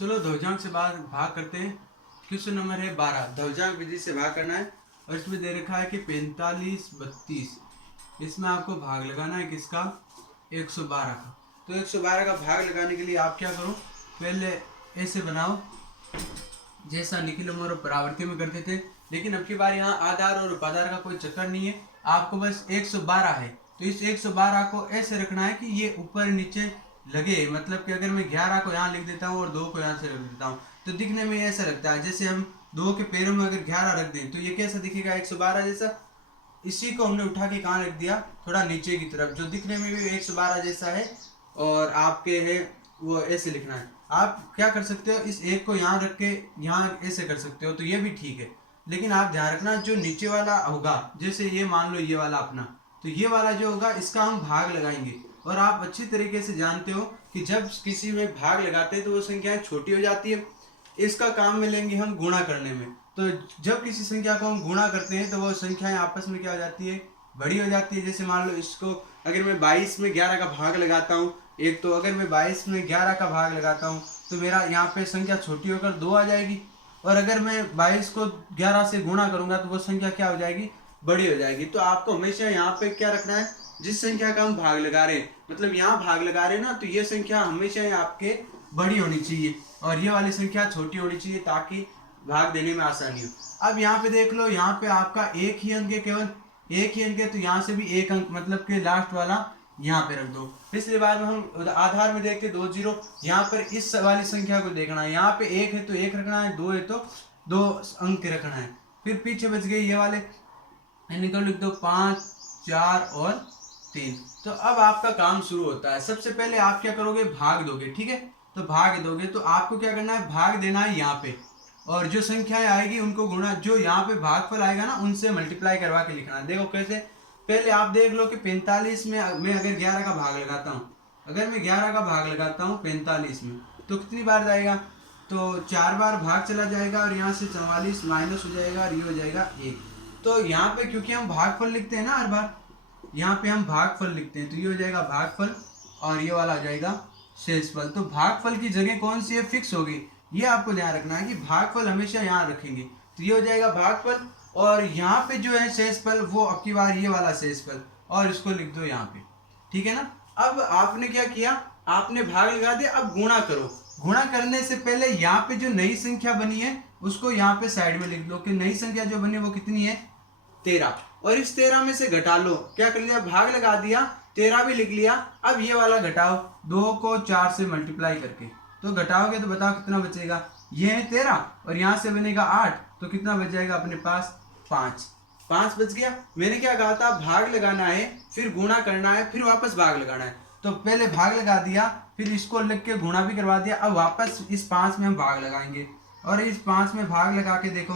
चलो ध्वजांक से भाग करते हैं। क्वेश्चन नंबर है 12। ध्वजांक विधि से भाग करना है और इसमें दे रखा है कि 45 32। इसमें आपको भाग लगाना है किसका? 112 का। तो 112 का भाग लगाने के लिए आप क्या करो, पहले ऐसे बनाओ जैसा निखिल और परावर्ती में करते थे, लेकिन अब की बार यहाँ आधार और उपाधार का कोई चक्कर नहीं है। आपको बस 112 है तो इस 112 को ऐसे रखना है कि ये ऊपर नीचे लगे। मतलब कि अगर मैं 11 को यहाँ लिख देता हूँ और 2 को यहाँ से रख देता हूँ तो दिखने में ऐसा लगता है जैसे हम 2 के पैरों में अगर 11 रख दें तो ये कैसा दिखेगा? 112 जैसा। इसी को हमने उठा के कहाँ रख दिया? थोड़ा नीचे की तरफ, जो दिखने में भी 112 जैसा है। और आपके है वो ऐसे लिखना है। आप क्या कर सकते हो, इस एक को यहाँ रख के यहाँ ऐसे कर सकते हो तो ये भी ठीक है। लेकिन आप ध्यान रखना जो नीचे वाला होगा, जैसे ये मान लो ये वाला अपना, तो ये वाला जो होगा इसका हम भाग लगाएंगे। और आप अच्छी तरीके से जानते हो कि जब किसी में भाग लगाते हैं तो वो संख्याएं छोटी हो जाती है। इसका काम में लेंगे हम गुणा करने में। तो जब किसी संख्या को हम गुणा करते हैं तो वो संख्याएं आपस में क्या हो जाती है? बड़ी हो जाती है। जैसे मान लो इसको अगर मैं 22 में 11 का भाग लगाता हूँ, एक तो अगर मैं 22 में 11 का भाग लगाता हूँ तो मेरा यहाँ पे संख्या छोटी होकर 2 आ जाएगी। और अगर मैं 22 को 11 से गुणा करूंगा तो वो संख्या क्या हो जाएगी? बड़ी हो जाएगी। तो आपको हमेशा यहाँ पे क्या रखना है, जिस संख्या का हम भाग लगा रहे हैं, मतलब यहाँ भाग लगा रहे हैं ना, तो ये संख्या हमेशा आपके बड़ी होनी चाहिए और ये वाली संख्या छोटी होनी चाहिए ताकि भाग देने में आसानी हो। अब यहाँ पे देख लो, यहाँ पे आपका एक ही अंक है, केवल एक ही अंक है, तो यहाँ से भी एक अंक मतलब कि लास्ट वाला यहाँ पे रख दो। पिछली बार में हम आधार में देखते 2 0, यहाँ पर इस वाली संख्या को देखना है। यहाँ पे एक है तो एक रखना है, 2 है तो 2 अंक रखना है। फिर पीछे बच गए ये वाले, इनको लिख दो 5 4 और 3। तो अब आपका काम शुरू होता है। सबसे पहले आप क्या करोगे? भाग दोगे, ठीक है। तो भाग दोगे तो आपको क्या करना है? भाग देना है यहाँ पे, और जो संख्याएं आएगी उनको गुणा, जो यहाँ पे भागफल आएगा ना उनसे मल्टीप्लाई करवा के लिखना है। देखो कैसे, पहले आप देख लो कि 45 में मैं अगर 11 का भाग लगाता हूँ, अगर मैं 11 का भाग लगाता हूँ 45 में तो कितनी बार जाएगा? तो 4 बार भाग चला जाएगा और यहाँ से 44 माइनस हो जाएगा और ये हो जाएगा 1। तो यहाँ पे क्योंकि हम भागफल लिखते हैं ना हर बार, यहाँ पे हम भागफल लिखते हैं तो ये हो जाएगा भागफल और ये वाला हो जाएगा शेषफल। तो भागफल की जगह कौन सी है? फिक्स होगी। ये आपको ध्यान रखना है कि भागफल हमेशा यहाँ रखेंगे। तो ये हो जाएगा भागफल और यहाँ पे जो है शेषफल, वो अब की बार ये वाला शेषफल, और इसको लिख दो यहाँ पे, ठीक है ना। अब आपने क्या किया? आपने भाग लगा दिया। अब गुणा करो। गुणा करने से पहले यहाँ पे जो नई संख्या बनी है उसको यहाँ पे साइड में लिख लो कि नई संख्या जो बनी है वो कितनी है? 13। और इस 13 में से घटा लो। क्या कर लिया? भाग लगा दिया, 13 भी लिख लिया। अब ये वाला घटाओ 2 को 4 से मल्टीप्लाई करके, तो घटाओगे तो बताओ कितना बचेगा? ये है 13 और यहाँ से बनेगा 8, तो कितना बच जाएगा अपने पास? 5 बच गया। मैंने क्या कहा था? भाग लगाना है, फिर गुणा करना है, फिर वापस भाग लगाना है। तो पहले भाग लगा दिया, फिर इसको लिख के गुणा भी करवा दिया। अब वापस इस 5 में हम भाग लगाएंगे और इस 5 में भाग लगा के देखो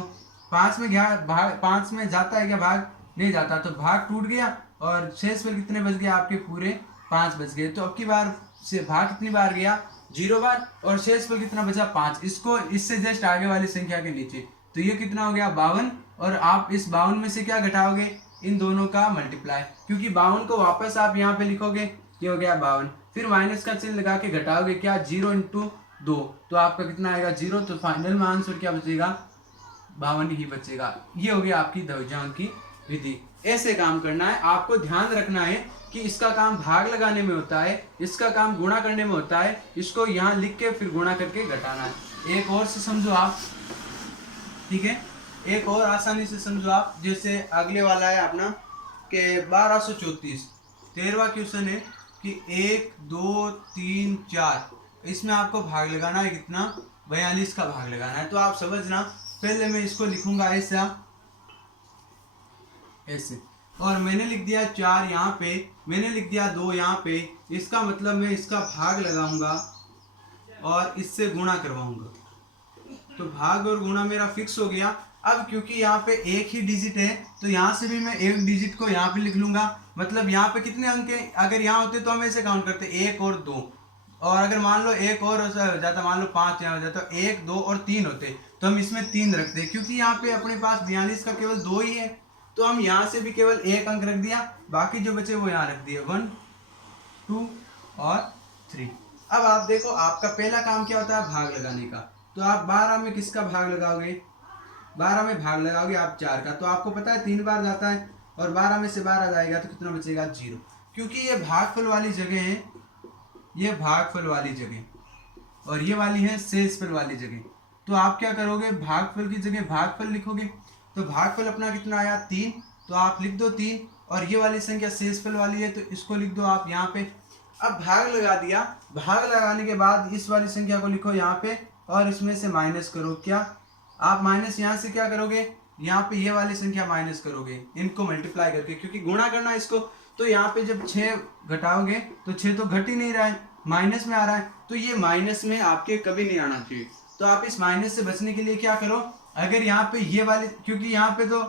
5 में क्या भाग, 5 में जाता है क्या भाग? नहीं जाता, तो भाग टूट गया और शेषफल कितने बच गए आपके? पूरे 5 बच गए। तो अब की बार से भाग कितनी बार गया? 0 बार। और शेषफल कितना बचा? 5। इसको इससे जस्ट आगे वाली संख्या के नीचे, तो ये कितना हो गया? 52। और आप इस 52 में से क्या घटाओगे? इन दोनों का मल्टीप्लाई, क्योंकि 52 को वापस आप यहाँ पे लिखोगे, ये हो गया 52। फिर माइनस का चिन्ह लगा के घटाओगे, क्या? 0 × 2, तो आपका कितना आएगा? 0। तो फाइनल में आंसर क्या बचेगा? 52 ही बचेगा। ये हो गया आपकी ध्वजांक की विधि। ऐसे काम करना है। आपको ध्यान रखना है कि इसका काम भाग लगाने में होता है, इसका काम गुणा करने में होता है। इसको यहाँ लिख के फिर गुणा करके घटाना है। एक और से समझो आप, ठीक है, एक और आसानी से समझो आप। जैसे अगले वाला है अपना के 1234, 13वां क्वेश्चन है कि 1 2 3 4, इसमें आपको भाग लगाना है कितना? 42 का भाग लगाना है। तो आप समझना, पहले मैं इसको लिखूंगा ऐसे, और मैंने लिख दिया 4 यहाँ पे, मैंने लिख दिया 2 यहाँ पे। इसका मतलब मैं इसका भाग लगाऊंगा और इससे गुणा करवाऊंगा। तो भाग और गुणा मेरा फिक्स हो गया। अब क्योंकि यहाँ पे एक ही डिजिट है तो यहाँ से भी मैं एक डिजिट को यहाँ पे लिख लूंगा। मतलब यहाँ पे कितने अंक है? अगर यहाँ होते तो हम ऐसे काउंट करते 1 और 2, और अगर मान लो एक और हो जाता, मान लो 5 यहाँ हो जाता, 1 2 और 3 होते तो हम इसमें 3 रखते। क्योंकि यहाँ पे अपने पास 42 का केवल 2 ही है तो हम यहाँ से भी केवल एक अंक रख दिया, बाकी जो बचे वो यहाँ रख दिए 1 2 और 3। अब आप देखो, आपका पहला काम क्या होता है, भाग लगाने का। तो आप 12 में किसका भाग लगाओगे, 12 में भाग लगाओगे आप 4 का। तो आपको पता है 3 बार जाता है, और 12 में से 12 जाएगा तो कितना बचेगा, 0। क्योंकि ये भागफल वाली जगह है, ये भागफल वाली जगह, और ये वाली है शेषफल वाली जगह। तो आप क्या करोगे, भागफल की जगह भागफल लिखोगे। तो भागफल अपना कितना आया, 3। तो आप लिख दो 3, और ये वाली संख्या शेषफल वाली है तो इसको लिख दो आप यहाँ पे। अब भाग लगा दिया, भाग लगाने के बाद इस वाली संख्या को लिखो यहाँ पे, और इसमें से माइनस करो। क्या आप माइनस यहाँ से क्या करोगे, यहाँ पे ये वाली संख्या माइनस करोगे इनको मल्टीप्लाई करके, क्योंकि गुणा करना इसको। तो यहाँ पे जब 6 घटाओगे तो 6 तो घट ही नहीं रहा है, माइनस में आ रहा है। तो ये माइनस में आपके कभी नहीं आना चाहिए। तो आप इस माइनस से बचने के लिए क्या करो, अगर यहाँ पे ये वाली, क्योंकि यहाँ पे तो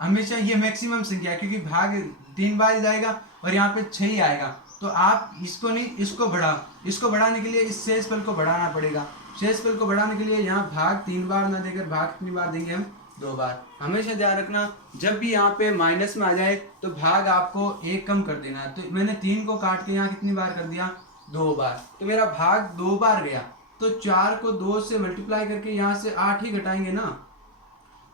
हमेशा ये मैक्सिमम संख्या है, क्योंकि भाग 3 बार ही जाएगा और यहाँ पे 6 ही आएगा। तो आप इसको नहीं, इसको बढ़ाओ। इसको बढ़ाने के लिए इस शेषफल को बढ़ाना पड़ेगा। शेषफल को बढ़ाने के लिए यहाँ भाग 3 बार ना देकर भाग कितनी बार देंगे हम, 2 बार। हमेशा ध्यान रखना, जब भी यहाँ पे माइनस में आ जाए तो भाग आपको 1 कम कर देना है। तो मैंने 3 को काट के यहाँ कितनी बार कर दिया, 2 बार। तो मेरा भाग 2 बार गया। तो 4 को 2 से मल्टीप्लाई करके यहाँ से 8 ही घटाएंगे ना।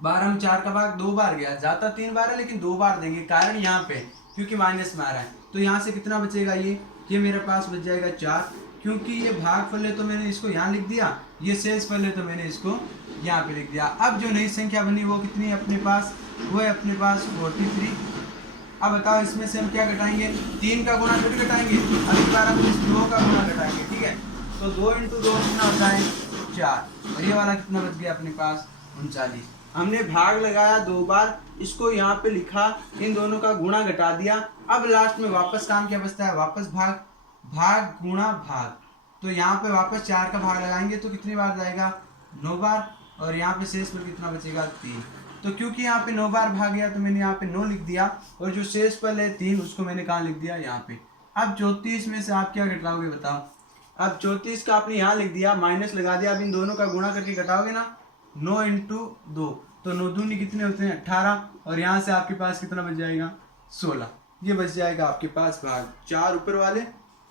12 में 4 का भाग 2 बार गया, जाता 3 बार है लेकिन 2 बार देंगे, कारण यहाँ पे क्योंकि माइनस में आ रहा है। तो यहाँ से कितना बचेगा, ये मेरे पास बच जाएगा 4। क्योंकि ये भागफल है तो मैंने इसको यहाँ लिख दिया, ये शेषफल है तो मैंने इसको यहाँ पे लिख दिया। अब जो नई संख्या बनी वो कितनी है अपने पास, वो है अपने पास 43। अब बताओ इसमें से हम क्या घटाएंगे, 3 का गुणा थोड़ी घटाएंगे, अब इस बार हम इस 2 का गुणा घटाएंगे, ठीक है। तो 2 × 2 कितना होता है, 4, और ये वाला कितना बच गया अपने पास, 39। हमने भाग लगाया 2 बार, इसको यहाँ पे लिखा, इन दोनों का गुणा घटा दिया। अब लास्ट में वापस काम क्या बचता है, वापस भाग, भाग गुणा भाग। तो यहाँ पे वापस 4 का भाग लगाएंगे तो कितनी बार जाएगा, 9 बार, और यहाँ पे शेष पर कितना बचेगा, 3। तो क्योंकि यहाँ पे 9 बार भाग गया तो मैंने यहाँ पे 9 लिख दिया, और जो शेष पल है 3 उसको मैंने कहाँ लिख दिया, यहाँ पे। अब 34 में से आप क्या घटाओगे बताओ। अब 34 का आपने यहाँ लिख दिया, माइनस लगा दिया। अब इन दोनों का गुणा करके घटाओगे ना, 9 × 2, तो 9 दूनी कितने होते हैं, 18, और यहाँ से आपके पास कितना बच जाएगा, 16। ये बच जाएगा आपके पास भाग, 4 ऊपर वाले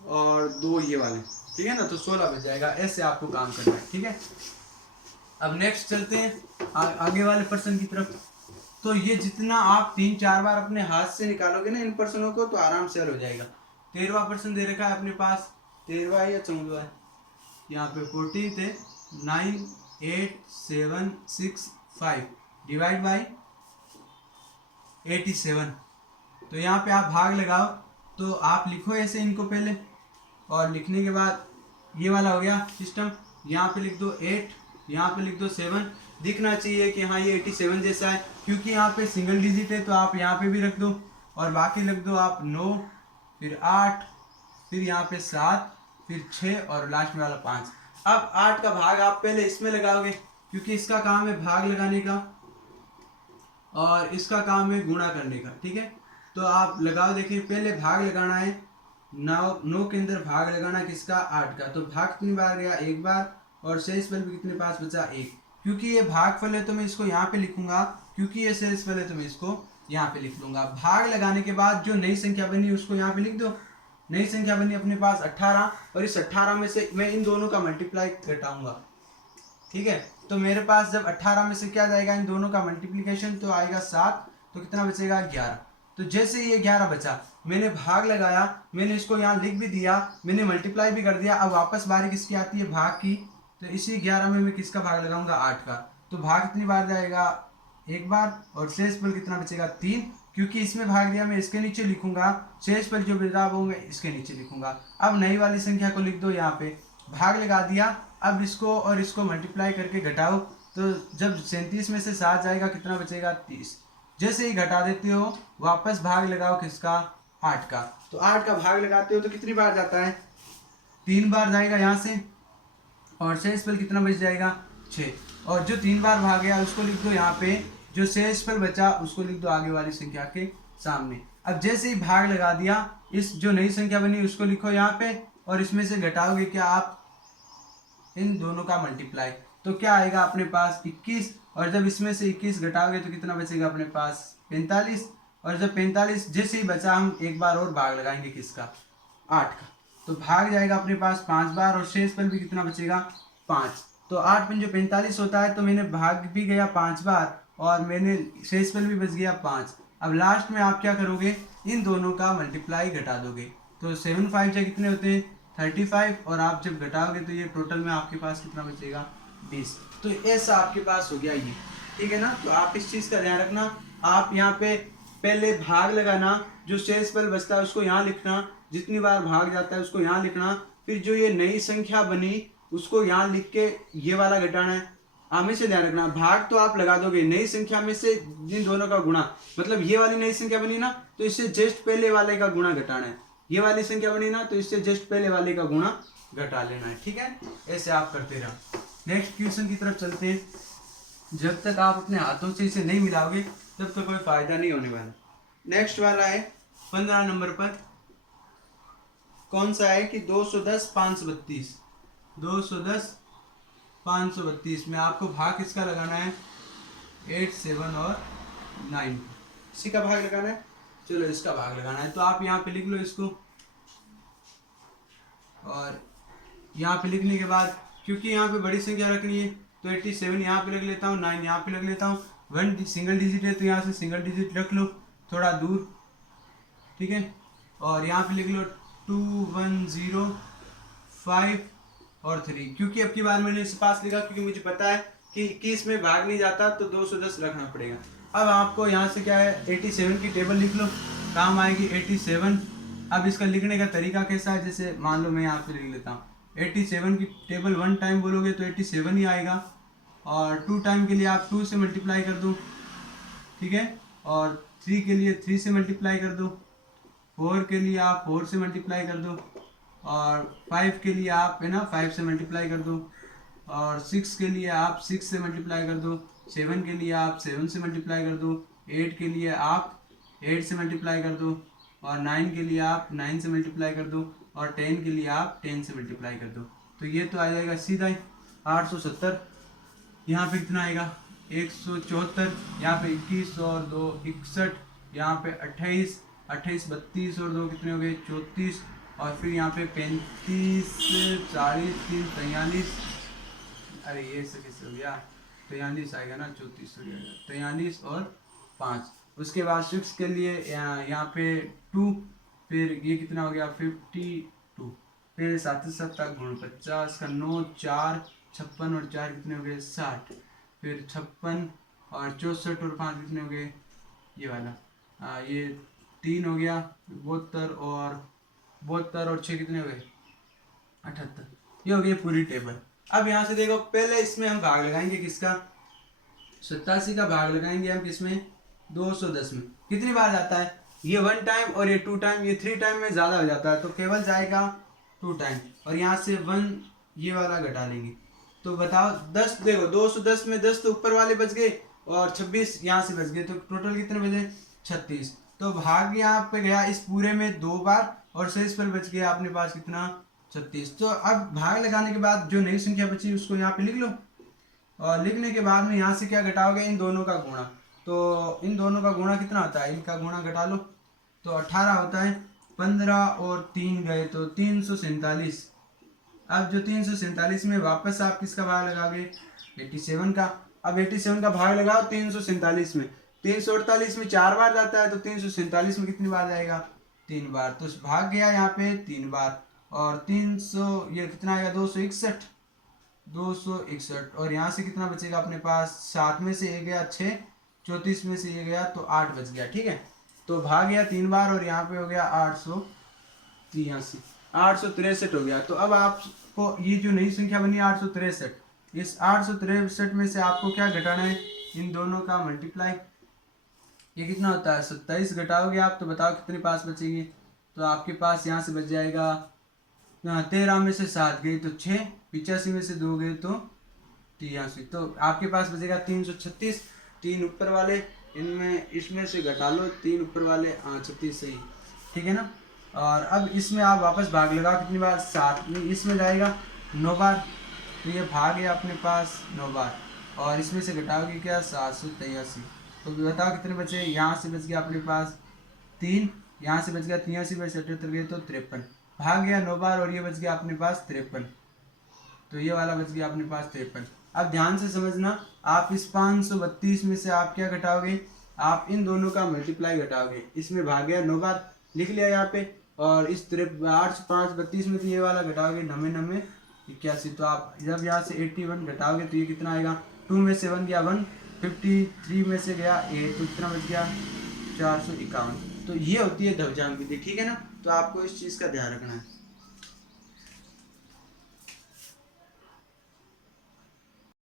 और 2 ये वाले, ठीक है ना। तो 16 बच जाएगा। ऐसे आपको काम करना है, ठीक है। अब नेक्स्ट चलते हैं आगे वाले प्रश्न की तरफ। तो ये जितना आप 3-4 बार अपने हाथ से निकालोगे ना इन प्रश्नों को, तो आराम से हल हो जाएगा। 13वां प्रश्न दे रखा है अपने पास, 13वां या 14वां, यहाँ पे 14 थे, 9, 8, 7, 6, 5 डिवाइड बाई 87। तो यहाँ पे आप भाग लगाओ, तो आप लिखो ऐसे इनको पहले, और लिखने के बाद ये वाला हो गया सिस्टम। यहाँ पे लिख दो 8, यहाँ पे लिख दो 7, दिखना चाहिए कि हाँ ये 87 जैसा है, क्योंकि यहाँ पे सिंगल डिजिट है। तो आप यहाँ पे भी रख दो, और बाकी लिख दो आप 9, फिर 8, फिर यहाँ पे 7, फिर 6, और लास्ट में वाला 5। अब 8 का भाग आप पहले इसमें लगाओगे, क्योंकि इसका काम है भाग लगाने का और इसका काम है गुणा करने का, ठीक है। तो आप लगाओ, देखिए पहले भाग लगाना है, 9 के अंदर भाग लगाना किसका, 8 का। तो भाग कितनी बार गया, 1 बार, और शेषफल भी कितने पास बचा, 1। क्योंकि ये भागफल है तो मैं इसको यहाँ पे लिखूंगा, क्योंकि ये शेषफल है तो मैं इसको यहाँ पे लिख लूंगा। भाग लगाने के बाद जो नई संख्या बनी उसको यहाँ पे लिख दो। नई संख्या बनी अपने पास 18, और इस 18 में से मैं इन दोनों का मल्टीप्लाई घटाऊंगा, ठीक है। तो मेरे पास जब 18 में से क्या जाएगा, इन दोनों का मल्टीप्लीकेशन, तो आएगा 7, तो कितना बचेगा, 11। तो जैसे ये 11 बचा, मैंने भाग लगाया, मैंने इसको यहाँ लिख भी दिया, मैंने मल्टीप्लाई भी कर दिया। अब वापस बारी किसकी आती है, भाग की। तो इसी 11 में मैं किसका भाग लगाऊंगा, 8 का। तो भाग कितनी बार जाएगा, 1 बार, और शेषफल कितना बचेगा, 3। क्योंकि इसमें भाग दिया मैं इसके नीचे लिखूंगा, शेषफल जो बचा वो मैं इसके नीचे लिखूंगा। अब नई वाली संख्या को लिख दो यहाँ पे, भाग लगा दिया। अब इसको और इसको मल्टीप्लाई करके घटाओ, तो जब 37 में से 7 जाएगा कितना बचेगा, 30। जैसे ही घटा देते हो वापस भाग लगाओ किसका, 8 का। तो 8 का भाग लगाते हो तो कितनी बार जाता है, 3 बार जाएगा यहाँ से, और शेषफल कितना बच जाएगा, 6। और जो 3 बार भाग गया उसको लिख दो यहाँ पे, जो शेषफल बचा उसको लिख दो आगे वाली संख्या के सामने। अब जैसे ही भाग लगा दिया, इस जो नई संख्या बनी उसको लिखो यहाँ पे, और इसमें से घटाओगे क्या आप, इन दोनों का मल्टीप्लाई। तो क्या आएगा अपने पास, 21। और जब इसमें से 21 घटाओगे तो कितना बचेगा अपने पास, 45। और जब 45 जैसे ही बचा, हम एक बार और भाग लगाएंगे किसका, 8 का। तो भाग जाएगा अपने पास 5 बार और शेषफल भी कितना बचेगा 5। तो 8 पंजे 45 होता है, तो मैंने भाग भी गया 5 बार और मैंने शेषफल भी बच गया 5। अब लास्ट में आप क्या करोगे, इन दोनों का मल्टीप्लाई घटा दोगे। तो 7 5 से कितने होते हैं 35, और आप जब घटाओगे तो ये टोटल में आपके पास कितना बचेगा 20। तो ऐसा आपके पास हो गया ये, ठीक है ना। तो आप इस चीज़ का ध्यान रखना, आप यहाँ पे पहले भाग लगाना, जो शेषफल बचता है उसको यहाँ लिखना, जितनी बार भाग जाता है उसको यहाँ लिखना, फिर जो ये नई संख्या बनी उसको यहाँ लिख के ये वाला घटाना है। हमेशा ध्यान रखना, भाग तो आप लगा दोगे, नई संख्या में से जिन दोनों का गुणा, मतलब ये वाली नई संख्या बनी ना तो इससे जस्ट पहले वाले का गुणा घटाना है, ये वाली संख्या बनी ना तो इससे जस्ट पहले वाले का गुणा घटा लेना है, ठीक है। ऐसे आप करते रहो। नेक्स्ट क्वेश्चन की तरफ चलते हैं। जब तक आप अपने हाथों से इसे नहीं मिलाओगे तब तक कोई फायदा नहीं होने वाला। नेक्स्ट वाला है 15 नंबर पर, कौन सा है कि 210 532, 210 532 में आपको भाग किसका लगाना है 8 7 और 9, इसी का भाग लगाना है। चलो इसका भाग लगाना है, तो आप यहाँ पे लिख लो इसको, और यहाँ पे लिखने के बाद क्योंकि यहाँ पे बड़ी संख्या रखनी है तो 87 यहाँ पे रख लेता हूँ, 9 यहाँ पे रख लेता हूँ। 1 सिंगल डिजिट है तो यहाँ से सिंगल डिजिट रख लो थोड़ा दूर, ठीक है। और यहाँ पे लिख लो 2 1 0 5 और 3, क्योंकि अब की बार मैंने इस पास लिखा क्योंकि मुझे पता है कि इसमें भाग नहीं जाता तो 210 रखना पड़ेगा। अब आपको यहाँ से क्या है 87 की टेबल लिख लो, काम आएगी 87। अब इसका लिखने का तरीका कैसा है, जैसे मान लो मैं यहाँ पे लिख लेता हूँ 87 की टेबल 1 टाइम बोलोगे तो 87 ही आएगा, और 2 टाइम के लिए आप 2 से मल्टीप्लाई कर दो, ठीक है। और 3 के लिए 3 से मल्टीप्लाई कर दो, 4 के लिए आप 4 से मल्टीप्लाई कर दो, और 5 के लिए आप है ना 5 से मल्टीप्लाई कर दो, और 6 के लिए आप 6 से मल्टीप्लाई कर दो, 7 के लिए आप 7 से मल्टीप्लाई कर दो, 8 के लिए आप 8 से मल्टीप्लाई कर दो, और 9 के लिए आप 9 से मल्टीप्लाई कर दो, और 10 के लिए आप 10 से मल्टीप्लाई कर दो। तो ये तो आ जाएगा सीधा ही 870। यहाँ पे कितना आएगा 174, यहाँ पे 21 और 2 61, यहाँ पे 28 28 32 और 2 कितने हो गए 34, और फिर यहाँ पे 35 40 3 43, अरे ये से कैसे हो गया 43 आएगा ना 34 हो जाएगा 43 और 5। उसके बाद 6 के लिए यहाँ पे 2, फिर ये कितना हो गया 52, फिर 7 7 गुण 50 का 9 4 56 और 4 कितने हो गए 60, फिर 56 और 64 और 5 कितने हो गए ये वाला ये 3 हो गया 72 और 6 कितने हो गए 78। ये हो गई पूरी टेबल। अब यहाँ से देखो पहले इसमें हम भाग लगाएंगे किसका 87 का भाग लगाएंगे हम किसमें 210 में। कितनी बार जाता है ये 1 टाइम और ये 2 टाइम, ये 3 टाइम में ज़्यादा हो जाता है तो केवल जाएगा 2 टाइम, और यहाँ से 1 ये वाला घटा लेंगे। तो बताओ 10, देखो 210 में 10 तो ऊपर वाले बच गए और 26 यहाँ से बच गए, तो टोटल कितने बचे 36। तो भाग यहाँ पे गया इस पूरे में 2 बार और शेष पर बच गया अपने पास कितना 36। तो अब भाग लगाने के बाद जो नई संख्या बची उसको यहाँ पे लिख लो, और लिखने के बाद में यहाँ से क्या घटाओगे इन दोनों का गुणा। तो इन दोनों का गुणा कितना होता है, इनका गुणा घटा लो तो 18 होता है। 15 और 3 गए तो 347। अब जो 347 में वापस आप किसका भाग लगाओगे 87 का। अब 87 का भाग लगाओ 347 में, 348 में 4 बार जाता है तो 347 में कितनी बार जाएगा 3 बार। तो भाग गया यहाँ पे 3 बार, और 300 ये कितना आएगा 261 261, और यहाँ से कितना बचेगा अपने पास 7 में से ये गया 6, 34 में से ये गया तो 8 बच गया, ठीक है। तो भाग गया 3 बार और यहाँ पे हो गया 863 हो गया। तो अब आपको ये जो नई संख्या बनी 863, इस 863 में से आपको क्या घटाना है इन दोनों का मल्टीप्लाई। ये कितना होता है 27 घटाओगे आप तो बताओ कितने पास बचेगी। तो आपके पास यहाँ से बच जाएगा 13 में से 7 गई तो 6, 85 में से 2 गए तो 83, तो आपके पास बचेगा 336। 3 ऊपर वाले इनमें इसमें से घटा लो 3 ऊपर वाले 36 सही, ठीक है ना। और अब इसमें आप वापस भाग लगाओ कितनी बार 7 में, इसमें जाएगा 9 बार, तो ये भाग है अपने पास 9 बार, और इसमें से घटाओगे क्या 783। तो बताओ कितने बचे, यहाँ से बच गया अपने पास 3, यहाँ से बच गया 83 में से 78 गए तो 53। भाग गया 9 बार और ये बच गया अपने पास 53। तो ये वाला बच गया अपने पास 53। अब ध्यान से समझना, आप इस 532 में से आप क्या घटाओगे, आप इन दोनों का मल्टीप्लाई घटाओगे। इसमें भाग गया 9 बार लिख लिया यहाँ पे, और इस 8 से 5 32 में तो ये वाला घटाओगे 9 81। तो आप जब यहाँ से 81 घटाओगे तो ये कितना आएगा, 2 में से 1 गया 1, 53 में से गया 8, तो कितना बच गया 451। तो ये होती है ध्रुवजांक विधि, ठीक है ना। तो आपको इस चीज़ का ध्यान रखना है।